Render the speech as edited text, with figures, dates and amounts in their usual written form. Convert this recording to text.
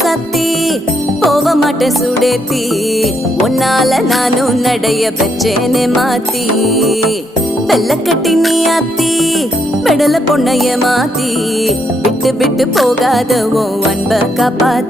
சத்தி போக மாட்டேன் சுடேத்தி உன்னால நானும் நடைய பெற்றேனே மாத்தி வெள்ள கட்டி நீ ஆத்தி பெடல பொண்ணைய மாத்தி விட்டு விட்டு போகாத உன் அன்ப காப்பாத்தி